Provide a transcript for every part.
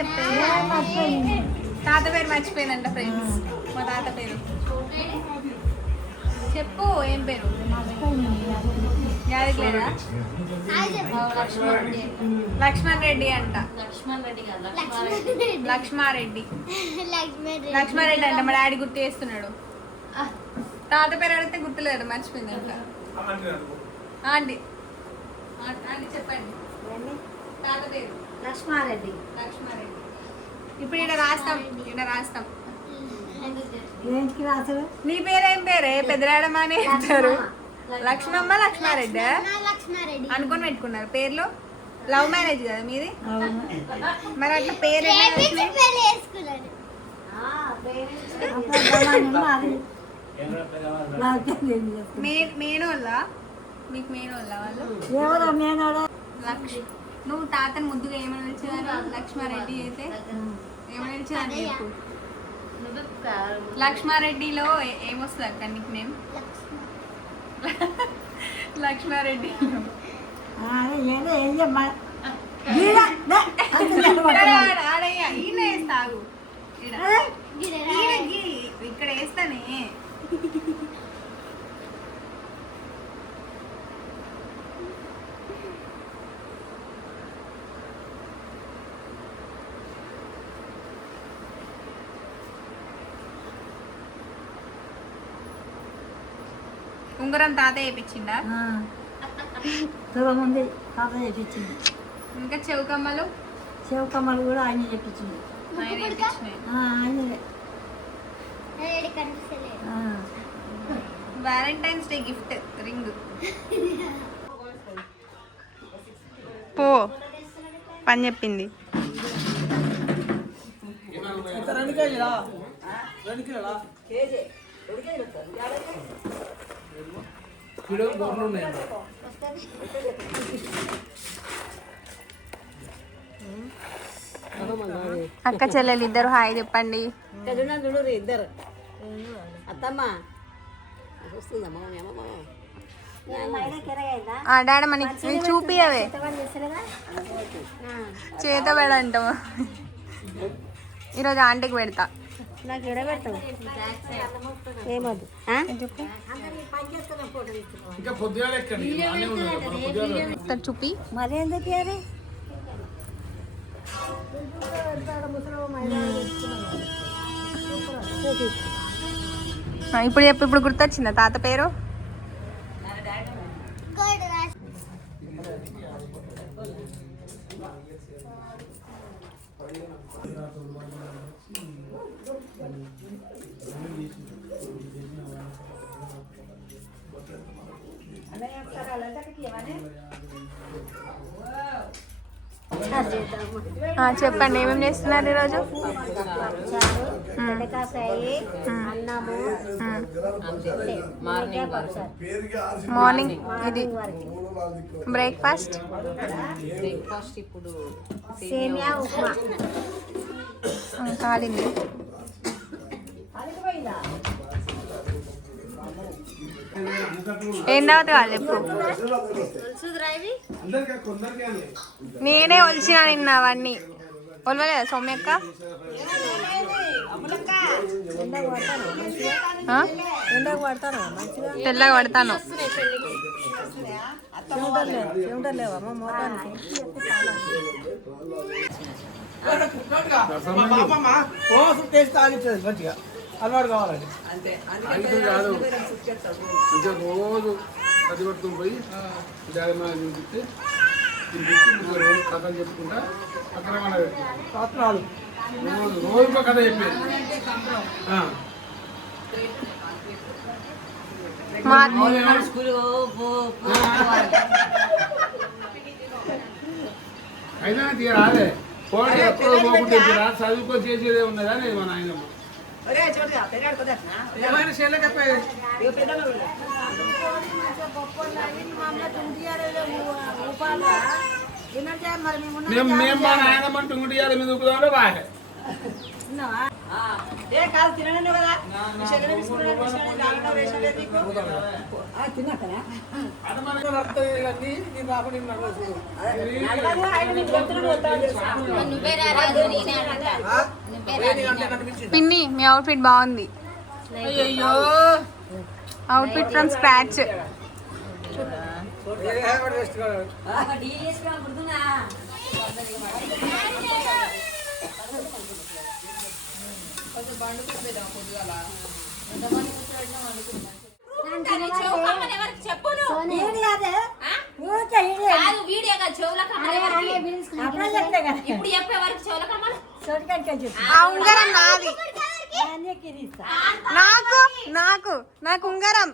చెప్పే తాత పేరు మర్చిపోయిందంట ఫ్రెండ్స్. మా తాత పేరు చెప్పు. ఏం పేరు? యాదకి లేదా? లక్ష్మణ్ రెడ్డి అంట. లక్ష్మారెడ్డి లక్ష్మారెడ్డి అంట. మా డాడీ గుర్తు చేస్తున్నాడు. తాత పేరు అడిగితే గుర్తులేదు, మర్చిపోయిందంట. ఆంటీ ఆంటీ చెప్పండి తాత పేరు. లక్ష్మారెడ్డి. లక్ష్మారెడ్డి. ఇప్పుడు ఇక్కడ రాస్తాం, ఇక్కడ రాస్తాం. నీ పేరేం పేరే? పెద్దరాడమ్మ అని చెప్తారు. లక్ష్మమ్మ లక్ష్మారెడ్డి అనుకొని పెట్టుకున్నారు పేర్లు. లవ్ మ్యారేజ్ కదా మీది? మరి అట్లా పేరు మేనోళ్ళ? మీకు మేనోళ్ళ వాళ్ళు? నువ్వు తాతని ముద్దుగా ఏమని పిలిచేదాన్ని? లక్ష్మారెడ్డి అయితే ఏమని పిలిచేదాన్ని చెప్పు. లక్ష్మారెడ్డిలో ఏమొస్తుంది అక్క నీకు నేమ్? లక్ష్మారెడ్డి ఆడయ్యా ఈయన వేస్తాగు. ఇక్కడ వేస్తానే. ఉంగరం తాత వేయించిండా? ముందు తాత చేయించింది. ఇంకా చెవుకమ్మలు? చెవుకమ్మలు కూడా ఆయన చెప్పించింది. Valentine's day gift ring. పో పని చెప్పింది. అక్క చెల్లెలు ఇద్దరు హాయ్ చెప్పండి. ఇద్దరు అత్తమ్మ డాడీ మనకి చూపియవే. చేత పెడంటావా? ఈరోజు ఆంటీకి పెడతా. నాకు ఎడ పెడతావు? ఏమద్దు చూపి. మరి ఎందుకు అరే ఇప్పుడు చెప్పు. ఇప్పుడు గుర్తొచ్చిందా తాత పేరు? చెప్పండి ఏమేమి చేస్తున్నారు ఈరోజు? మార్నింగ్ ఇది బ్రేక్ఫాస్ట్. ఇప్పుడు సేమియా ఉప్మా కాలింది. ఏం తాగుతా కాదు చెప్పు. నేనే ఒలిచిన నిన్న అవన్నీ. ఒలవలేదా సౌమ్యక్క? తెల్లగా పడతాను. అలవాటు కావాలండి. కాదు కొంచెం రోజు ప్రతిపడుతూ పోయి చూపిస్తే రోజు కథలు చెప్పుకుంటా అక్కడ పత్రాలు రోజు కథ చెప్పేది. అయినా తీరాలే ఎప్పుడు పోకుండా చదువుకొని చేసేదే ఉన్నదా లేదు మన ఆయనమ్మ. మేము మా నాయనమ్మ టుంగుటి మీద ఊపుదాంలో బాగా ఏ కాదు తినను కదా శరీరం తీసుకున్నాను రేషన్ లేదు నీకు తిన్నాకనా పిన్ని మీ అవుట్ఫిట్ బాగుంది. అయ్యో అవుట్ఫిట్ ఫ్రమ్ స్క్రాచ్. ఆ ఉంగరం నాది. నాకు నాకు నాకు ఉంగరం.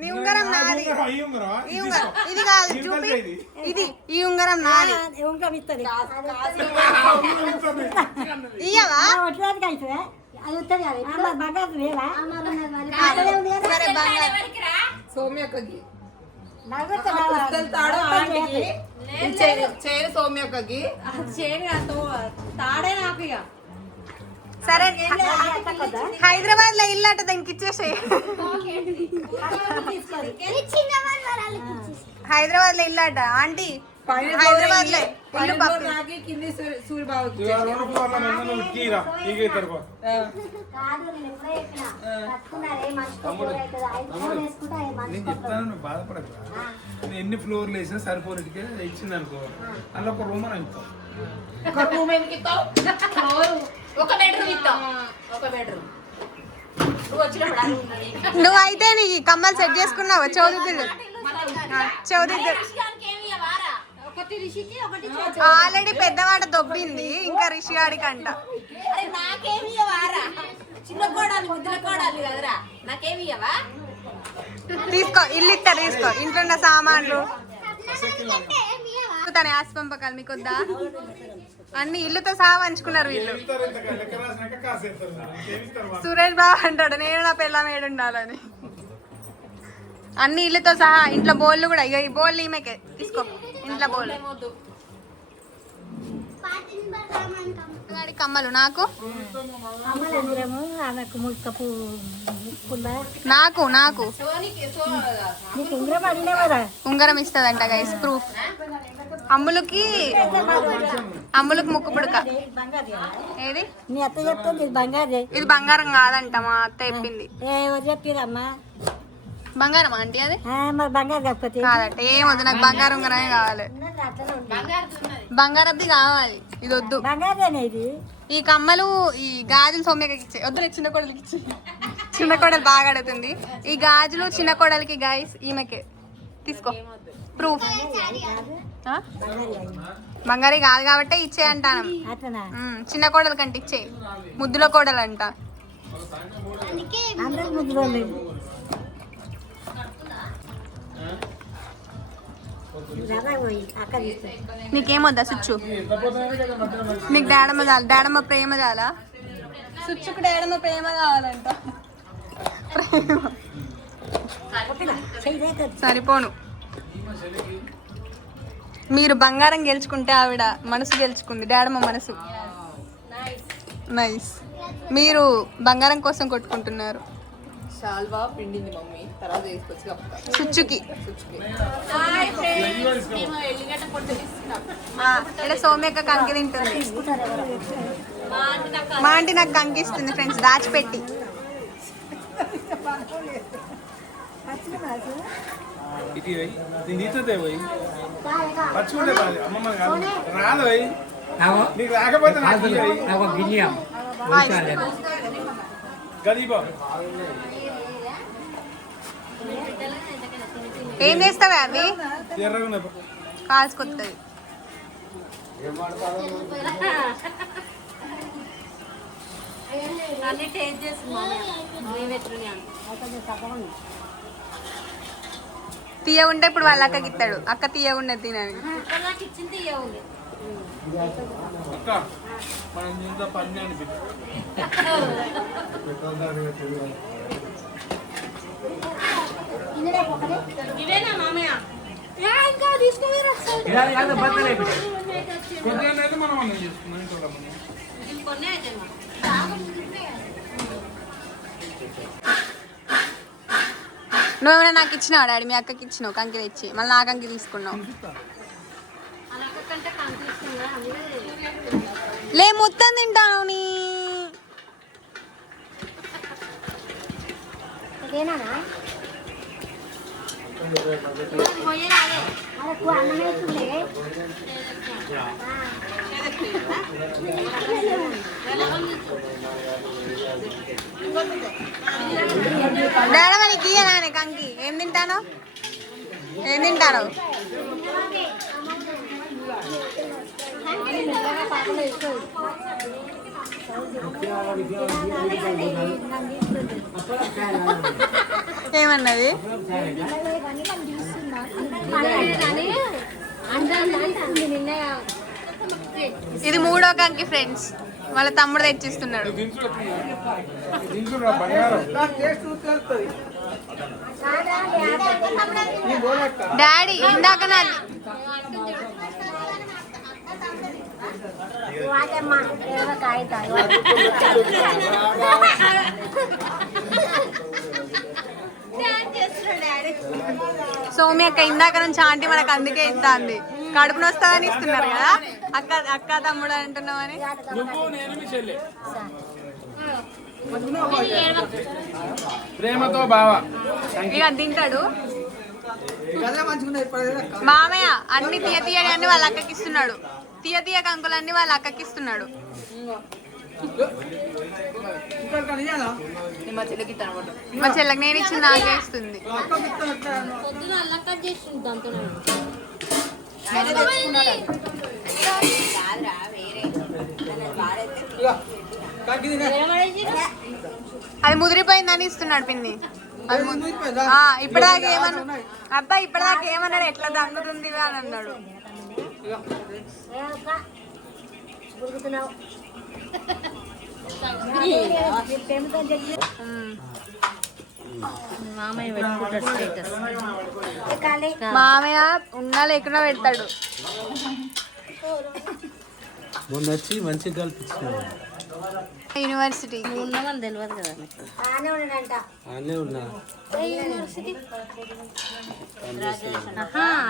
నీ ఉంగరం నాది. ఈ ఉంగరం ఇది కాదు చూపి. ఇది ఈ ఉంగరం నాది. ఇయ్యవా? సరే బంగారం. సౌమ్యక్కకి తాడు ఆంటీకి చేరు సౌమ్యక్కకి తాడే నాకు ఇక సరే హైదరాబాద్ లో ఇల్లు అట దానికి ఇచ్చేసి. హైదరాబాద్ లో ఇల్లు అట ఆంటీ. హైదరాబాద్ లో ఇల్లు పంపి కింది సూర్యబాబుకి నేను చెప్తాను, బాధపడకు. నేను ఎన్ని ఫ్లోర్లు వేసినా సరిపోనిటికే ఇచ్చింది అనుకో, అలా ఒక రూమ్ అని అనుకో. ఒక రూమ్ ఎందుకు ఇస్తావు? ఒక బెడ్రూమ్ ఇస్తాం. ఒక బెడ్రూమ్ నువ్వు వచ్చినప్పుడు నువ్వైతే నీ కమ్మలు సెట్ చేసుకున్నావు. చౌదరిద్దులు ఆల్రెడీ పెద్దవాడ దొబ్బింది, ఇంకా రిషి గాడికంట. నాకేమి వారా చిన్న కోడాలి ముద్దుల కోడాలి కదరా, నాకేమి ఇవ్వవా? తీసుకో, ఇల్లు ఇస్తా తీసుకో. ఇంట్లో ఉన్న సామాన్లు తన ఆస్తి పంపకాలు మీకు వద్దా? అన్ని ఇల్లుతో సహా పంచుకున్నారు వీళ్ళు. సురేష్ బాబు అంటాడు నేను నా పిల్లం ఏడుండాలని. అన్ని ఇల్లుతో సహా. ఇంట్లో బోళ్ళు కూడా. ఇక ఈ బోళ్ళు ఈమెకే తీసుకో. ఇంట్లో బోళ్ళు కమ్మలు నాకు నాకు నాకు ఉంగరం ఇస్తుందంట గైస్. ప్రూఫ్. అమ్ములకి ముక్కు పుడక. ఏది ఇది బంగారం కాదంట మా అత్త చెప్పింది. చెప్పిరమ్మా బంగారం ఆంటీ అది బంగారు కాకపోతే కాదట. ఏమొద్దు నాకు బంగారం ఉంగరమే కావాలి. బంగారంది కావాలి, ఇది వద్దు. బంగారేనేది ఈ కమ్మలు ఈ గాజులు సౌమ్యకి ఇచ్చాయి. వద్దు చిన్న కోడలికి ఇచ్చి. చిన్న కోడలు బాగా అడుగుతుంది. ఈ గాజులు చిన్న కోడలికి గైస్ ఈమెకే తీసుకో. ప్రూఫ్. బంగారీ కాదు కాబట్టి ఇచ్చే అంటాను. చిన్న కోడలు కంటే ఇచ్చే. ముద్దుల కోడలు అంట. నీకేమొద్దా సుచ్చు? నీకు డాడమ్మ చాలు. డాడమ్మ ప్రేమ చాలా. సుచ్చుకు డాడమ్మ ప్రేమ కావాలంట. సరిపోను. మీరు బంగారం గెలుచుకుంటే ఆవిడ మనసు గెలుచుకుంది. డాడమ్మ మనసు. నైస్. మీరు బంగారం కోసం కొట్టుకుంటున్నారు. శాల్వా పిండింది మమ్మీ, తర్వాత తీసుకొచ్చి కప్పుతా. సుచ్చుకి ఇక్కడ సౌమ్యక్క కంకి తింటుంది. మా ఆంటీ నాకు కంకిస్తుంది ఫ్రెండ్స్, దాచిపెట్టి. రాదు నీకు రాకపోతే ఏం చేస్తావా అవి? కాల్చుకొత్తది. తీయ ఉంటే ఇప్పుడు వాళ్ళ అక్కకి ఇస్తాడు. అక్క తీయ ఉండేది తినని. నువ్వేమైనా నాకు ఇచ్చినావు డాడీ, మీ అక్కకి ఇచ్చినావు కంకి తెచ్చి, మళ్ళీ నా కంకి తీసుకున్నావు. లే మొత్తం తింటాను నీ డాడీ మనకి ఇయ్యనా కంకి? ఏం తింటాను ఏమన్నది? ఇది 3వ కంకి ఫ్రెండ్స్, వాళ్ళ తమ్ముడు తెచ్చిస్తున్నాడు. డాడీ ఇందాక నాది సోమి అక్క ఇందాక నుంచి ఆంటీ మనకు అందుకే ఇస్తుంది, కడుపున వస్తుందని ఇస్తున్నారు కదా అక్క తమ్ముడు అంటున్నామని. ప్రేమతో బావా ఇక తింటాడు మామయ్య. అన్ని తీయని అన్ని వాళ్ళ అక్కకి ఇస్తున్నాడు, తీయ కంకులన్నీ వాళ్ళ అక్కకి ఇస్తున్నాడు. మా చెల్లకి నేను ఇచ్చింది నాకే ఇస్తుంది. అది ముదిరిపోయిందని ఇస్తున్నాడు పిన్ని. ఇప్పటిదాకా ఏమన్నా అబ్బా, ఇప్పటిదాకా ఏమన్నాడు, ఎట్లా దంగుతుంది అని అన్నాడు. మామయ్య ఉన్నా లేకుండా పెడతాడు. వచ్చి మంచిగా కల్పించాడు. యూనివర్సిటీ ఉన్నామని తెలియదు కదా.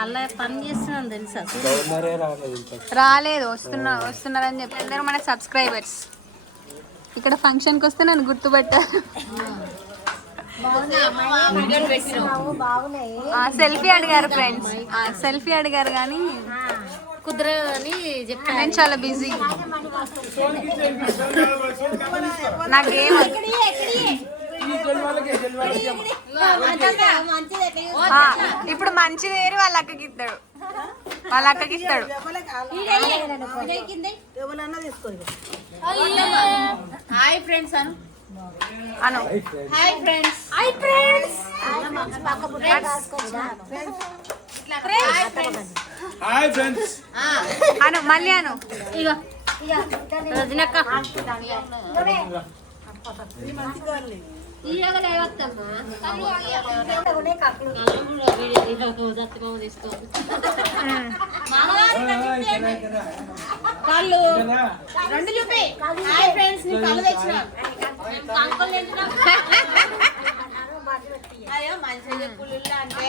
అలా పని చేస్తున్నాను తెలుసా? రాలేదు, వస్తున్నారని చెప్పి అందరూ మన సబ్స్క్రైబర్స్. ఇక్కడ ఫంక్షన్కి వస్తే నన్ను గుర్తుపట్టారు. సెల్ఫీ అడిగారు ఫ్రెండ్స్, సెల్ఫీ అడిగారు కానీ కుదరని చెప్పాను. నేను చాలా బిజీ, నాకేం ఇప్పుడు మంచిది వేరు వాళ్ళ అక్కకి ఇస్తాడు, వాళ్ళ అక్కకి ఇస్తాడు. హాయ్ ఫ్రెండ్స్ అను. Hi friends. హాయ్ ఫ్రెండ్స్ అను మళ్ళీ అను. ఇగో రజనక్క కళ్ళు రెండు చూపి. హాయ్ ఫ్రెండ్స్, నీ కళ్ళు తెచ్చిన అయ్యో మంచిగా పుల్లుల్లా అంటే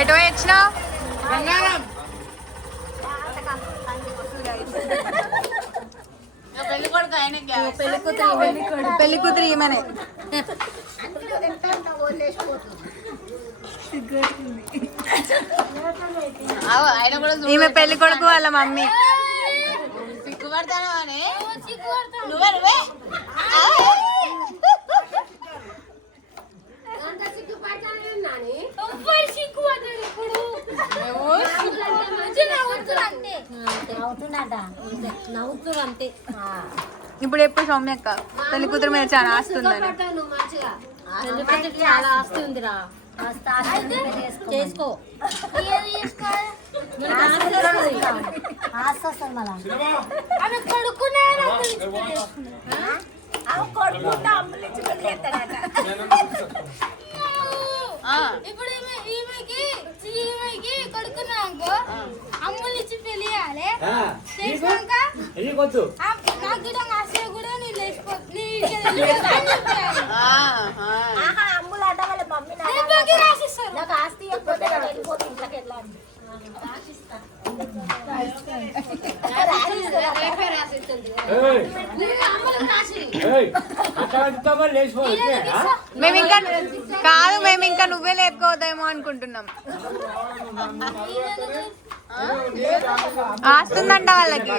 ఎటు వచ్చినావు? పెళ్లి కొడుకు ఆయన పెళ్లి కూతురు ఈమెనే. ఆయన కూడా ఈమె పెళ్లి కొడుకు వాళ్ళ మమ్మీ. సిగ్గుపడతాను అని నువ్వే నువ్వే నవ్వుతుంటే ఇప్పుడు ఎప్పుడు సౌమ్య అక్క పెళ్లి కూతురు మీద చాలా ఆస్తుందని. చాలా ఆస్తి ఉందిరా, చేసుకో. కొడుకుంటే అమ్ములు ఇచ్చి పెళ్లి చేస్తాడట. ఇప్పుడు ఈమెకి కొడుకున్నాకో అమ్ములు ఇచ్చి పెళ్లి చేయాలి. చేసినాక నాకు కూడా ఆశ కూడా నేను లేచిపోతుంది. అమ్ములు అంటే వాళ్ళ మమ్మీ రాసిస్తారు. నాకు ఆస్తి ఇవ్వకపోతే నేను వెళ్ళిపోతే ఇంట్లోకి ఎట్లా అని. మేము ఇంకా కాదు, మేము ఇంకా నువ్వే లేపుకోవద్దేమో అనుకుంటున్నాం. ఆస్తుందంట వాళ్ళకి.